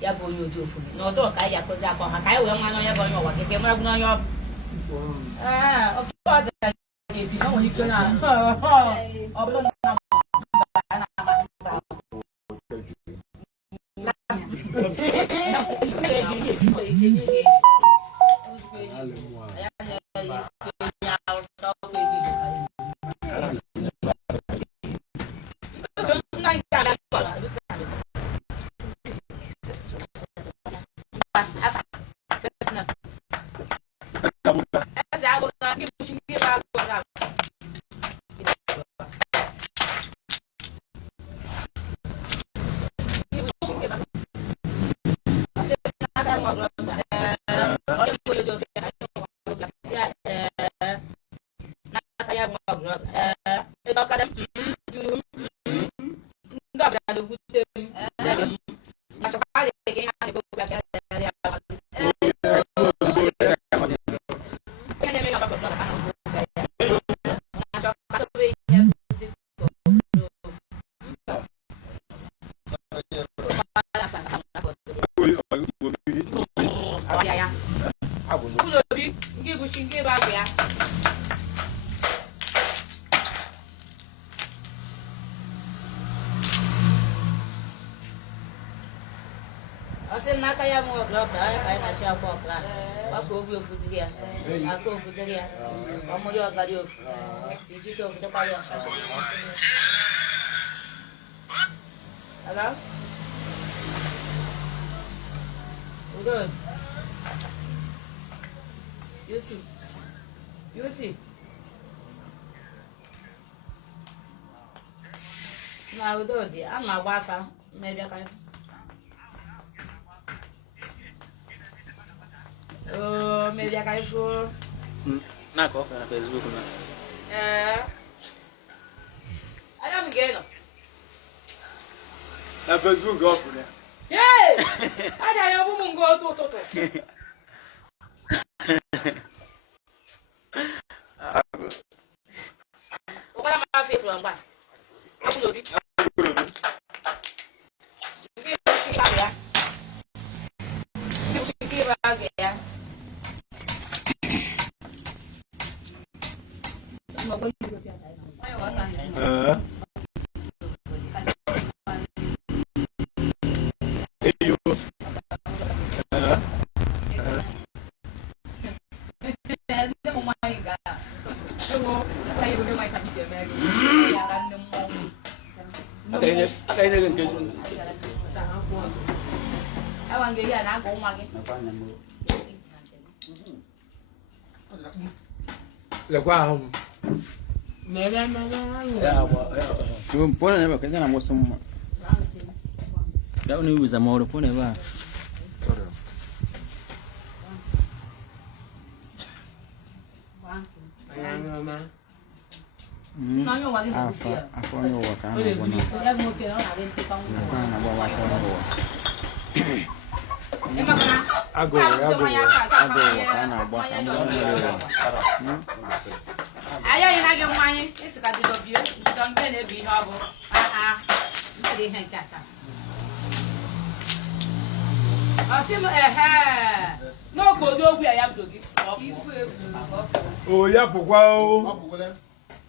ya bụ onye oji ofu na ọdụ ka ya akụzi akọ ha ka anyị wee nwa ya bụ onye ụwa keke mara bụ onye ọ bụ ọkụkọ ọ dịka ebi na nwere ike na ọ bụrụ na Asim na kaya mo grab na kaya na siya po kra. Pag ko bi ofudiria. Ako ofudiria. Amo yo agari of. Dito kita pa yo. Hello? Good. You see. Na udo di. Ama Igba Afa. Maybe I can. Oh, maybe I can for. Na ko na Facebook na. I don't get it. Na Facebook go for there. Hey! Ada yang bumung go to. Okala ma face wan ba. Aku lobi. Le kwa hum. Tu pone ne ba ka na mo som. Da uni uza mo pone ba. Sorry. Afa nyo wa ka na bona. Na ba wa ka na bo. Ago wa ka na bo. Ayo ina ge mwanye isika di dobio don ge na bi ha bo ndi hen kaka asim no ko do ogbu ya blogi ifu Oh ya pokwa o.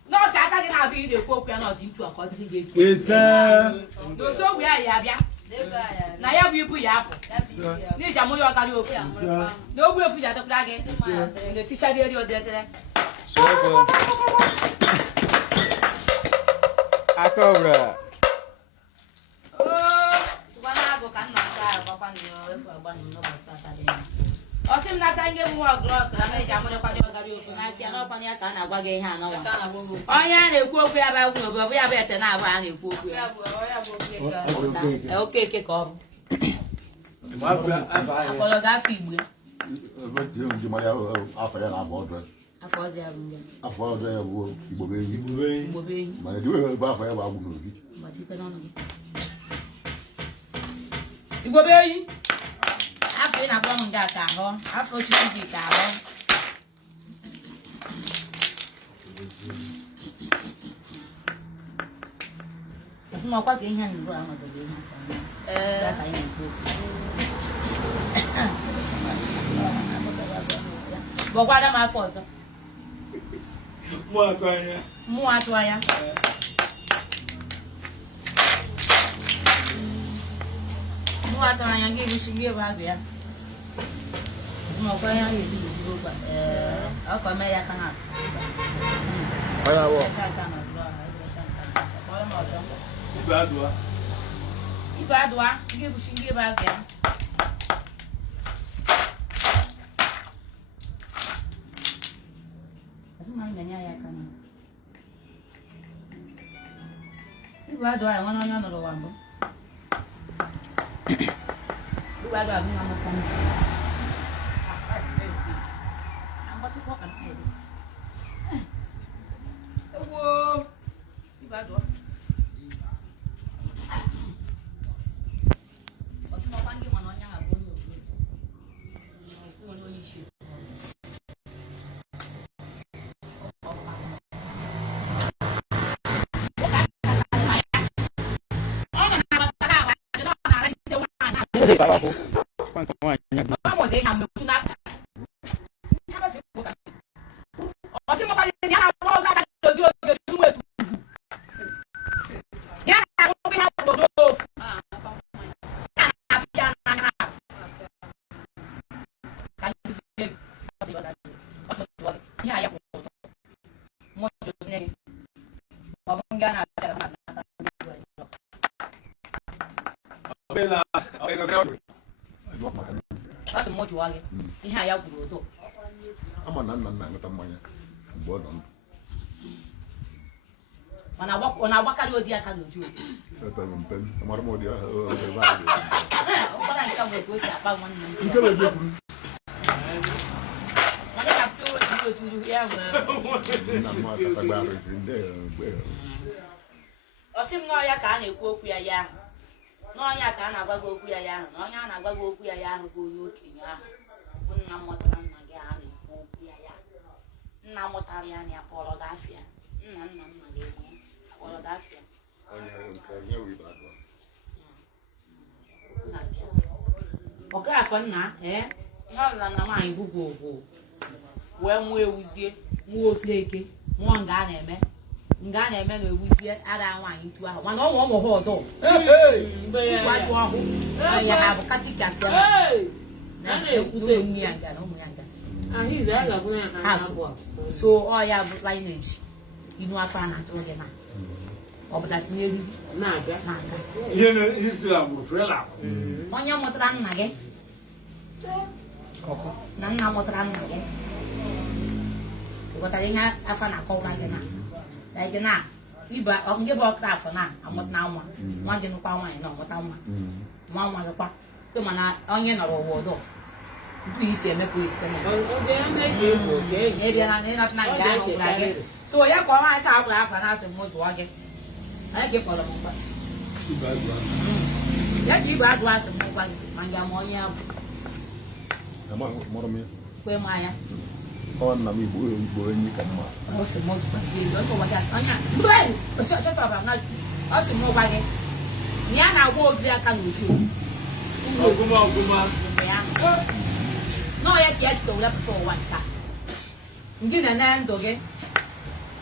no kaka gi na bi de ko okwu ya na odi ntu akọ di ge tu Esa. no so ogbu ya bia na ya bu ibu ya apụ ni jamu yo akari ofu no ogbu ofu ja to kura ge ne tisha de ri o de tere Soko. Akobra. Oh, subana go kan na ka papa ni o efu agba ni no basta ta de. Osim na ka nge mu agrok na me jamu le kwani ogari ofu na kia na kwani aka na agwa ge ihe anọ wa. Onya na ekwu okwu ya ba okwu no bo ya ba ete na agwa na ekwu okwu ya. Okay ke ko. Akolo ga fi igbe. Afa ya na abodre. Afọ ọzọ ya bụ nge. Afọ ọzọ ya bụ Igbo beyi. Igbo be yi. Mana di we ba afa ya bụ agwụ n'obi. Mgbachi ikpe n'ọnụ gị. Igbo be yi. Afọ ị na-agwa m nga ka ahụ. Afọ ochisi gị ka ahụ. Asị m ọkwa ka ihe a na-ebu ahụ dọrọ ihe. Ya ka anyị na-ekwu okwu. Bọkwada m afọ ọzọ. Mụ atụ anya. Mụ atụ anya. Mụ atụ anya gị egosi gị ebe agụ ya. Ọkwa ya na-ebi n'okpuru ụkwa. Ọkọ mee ya kana. Onye abụọ. Ibe adụa. Ibe adụa, gị egosi gị ebe agụ ya. Ibu adua ya wana nya noro wambo. Ibu adua bi ngamo kom. Amba tu ko kan sai. Wo. Ibu adua. Osimo pangi mwana nya ha bonu. Ko no ni shi. Vamos deixar meu na. Você não vai nem a bola do dia do outro. E a bola vai do novo. Asị m jụọ gị ihe a ya gwuru odo ama na nna aṅụta mmanya mgbe ọ nọ ndụ mana ọ na-agbakarị odi aka n'oju etara mpe amara m ụdị ahụ ụgbara nke bụ ka o si akpa nwanne m nke bụ ekwuru onye ga-apụsị oturu ya nwere nna m akatagbara ndị mgbe ọsị m n'ọya ka a na-ekwu okwu ya ya n'ọnya ka a na-agwa gị okwu ya ya ahụ na onye a na-agwa gị okwu ya ya ahụ bụ onye okenye ahụ bụ nna mụtara nna gị a na-ekwu okwu ya ya nna mụtara ya na ya kpọrọ gị afịa nna nna nna gị egbu kpọrọ gị afịa ọkafọ nna ihe ọlụla na nwaanyị bụbu ogbo wee mụọ ewuzie mụọ opieke mụọ nga a na-eme na ewuzie ara nwaanyị tu ahụ mana ụmụ ha ọdọ ịkwaju ọhụ ya ha bụ katikasi na-ekwute nne ya nga na ụmụ ya nga so ọ ya bụ lineage inu afọ a na-atụrụ gị na ọ bụtasị n'eriri na-aga onye mụtara nna gị na nna mụtara nna gị ịghọtara ihe afọ na-akọwara gị na gị na ibe nke bụ ọkra afọ na amụta nwa nwa gị nụkwa nwaanyị na ọmụta nwa nwa gịkwa mana onye nọrọ ụwa ụdọ tupu isi emepụ isi ịbịa na ịnọta na nke ahụ gwara gị so ya ka nwaanyị ka agwara afọ na-asị m jụọ gị onye ka ị kpọrọ m mkpa ya ka igwe adụ asị m gwa gị ma nga ma onye ya bụ kwe m anya ọ nna m Igbo enyi ka mma ọ sị m gwa gị ya na-agwa obi aka n'uju n'ọya ka ya jikọ wepụta ụwa nka ndị nene ndụ gị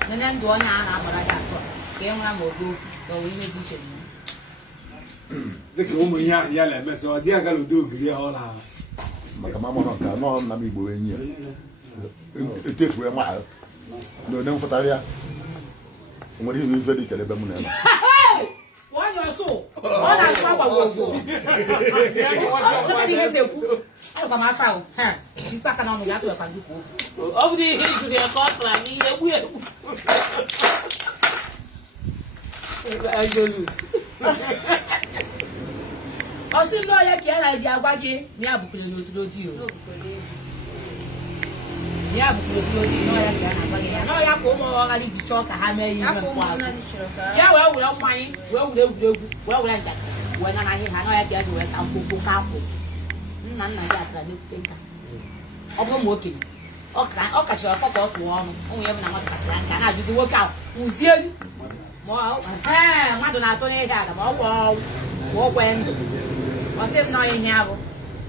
nene ndụ onye a na-agbara gị atọ ka ị nwara ma oge ofu ka o wee ihe dị iche dịka ụmụ ihe ahụ ya na-emesị ọ dị agala ụdị ogiri ọ na maka ma mara ka nọ nna m Igbo enyi ya etefue nwa na onye mfụtara ya nwere ihe ife dị ichere ebe m na-eme onye ọsụ ọ na-asụ agbagogo agwa m afọ ahụ jikwa aka n'ọnụ ya asụwekwa gị kwuo ọ bụrụ ihe ijuru ya ka ọ tụra n'ihe egbu egbu ọsị ndị ọya ka ya na-eji agwa gị na ya bụkwere n'otulodi ya bụkwere n'otulodi n'ọya ka ya na-agwa gị ya n'ọya ka ụmụ ọghara iji chọọ ka ha mee ihe mfu azụ ya wee were mmanya wee were egwuregwu wee were njakịrị wee na n'ahịa ha n'ọya ka ya ji wee ka mkpụkpụ ka akwụ nna nna gị atara n'ekwute nka ọ bụrụ ma okenye ọ kachara ọfọ ka ọ tụọ ọnụ ụmụ ya bụ na mmadụ kachara nka na-ajụzi nwoke ahụ nwụzie mmadụ na-atụ n'ihe aga ma ọ gwọ ọgwụ ndụ ọsị m n'ọya ihe abụ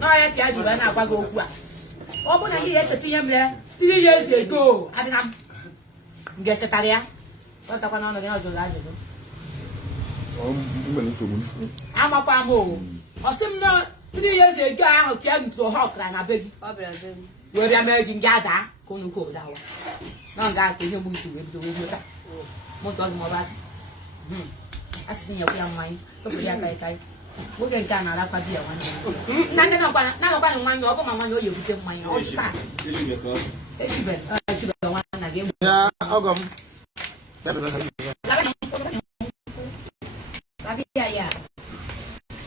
n'ọya ka ya ji wee na-agwa gị okwu a ọ bụ na gị ya echeta ihe mere 3 years ago. Abinam. Ngesetaria. What ta kwana no gina jola ajodo. Amakwa mo. Osim no 3 years ago ahụ ka ya to hawk na be gi. We bia me gi ngada ko nu ko dawa. Na nga ke ihe mu isi we bido we mota. Mo to mo ba. Asisi ya kwa mwai. To ya kai. Mo ge ga na la kwa bia wan. Na kwa nwanyo ọ bụ ma nwanyo ye bute mmanya. Ọ taa. Echibe wan na ge. Ya ogom. Ya.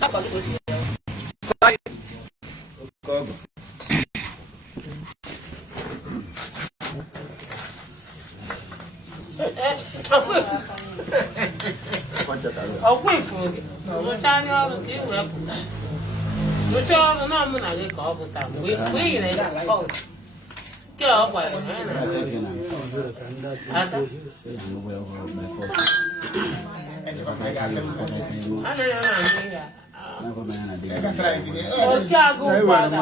Apa gitu sih? Sai. Kogo. Ọkwa ifuru rụcha anya ọrụ ka ị wee pụta rụcha ọrụ na mụ na gị ka ọ pụta mgbe ị nyere ya ke ọ gwara ya na anaghị na-anyụ ya osi agụ ụgbọala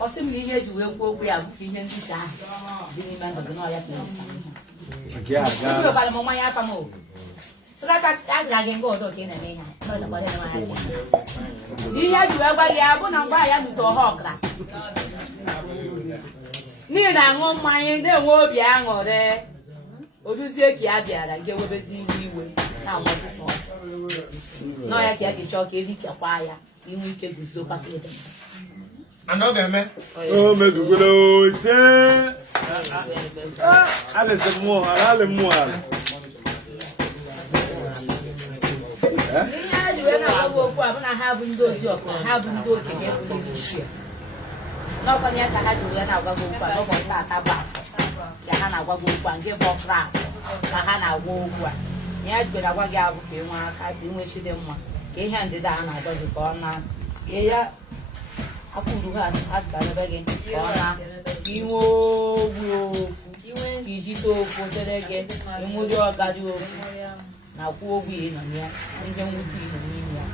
Osim ni ihe ji wee kwuo okwu ya bụ ihe ndị sa dị n'ime ndụ gị n'ọya tụrụ sa. Yo kala mo maya pa mo. Sila ka agage ngo do ke na me ha. No da kwale na ma. Di ya ju agba ya bụ na ngwa ya nuto hokra. Ni na ngo mmanya de nwe obi aṅụrị. Oduzie ki abịara nke webezi iwe na nwosisi. No ya ki adi chọ ka ehi kekwa ya. Inwe ike guzo kwa kede. Anogeme. Oh, mezugolo ise. Ale se mo, ale mo ala. Ihe ajụwe na-agwa okwu a bụ na ha bụ ndị oji ọkụ ha bụ ndị okenye bụ ndị ichie n'ọkwanye ka ha jụrụ ya na-agwago okwu a n'ụbọchị ata bụ afọ ya ha na-agwago okwu a nke bụ ọkra ka ha na-agwa okwu a ihe ajụwe na-agwa gị abụ ka enwe aka ka enwechi dị mma ka ihe ndịda a na-agwa gị ka ọ na ya akwụrụ ha asịka n'ebe gị ka ọ na inwe ogwu ofu ka ijite ofu dere gị enwere ọgadi ofu na kwuo ogwu ị nọ ya ihe nwute ị nọ n'ime ya